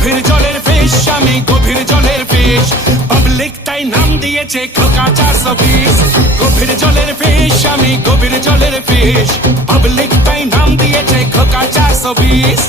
গভীর জলের ফিশ, আমি গভীর জলের ফিশ। পাবলিক তাই নাম দিয়েছে খোকা 420। গভীর জলের ফিশ, আমি গভীর জলের ফিশ। পাবলিক তাই নাম দিয়েছে খোকা 420।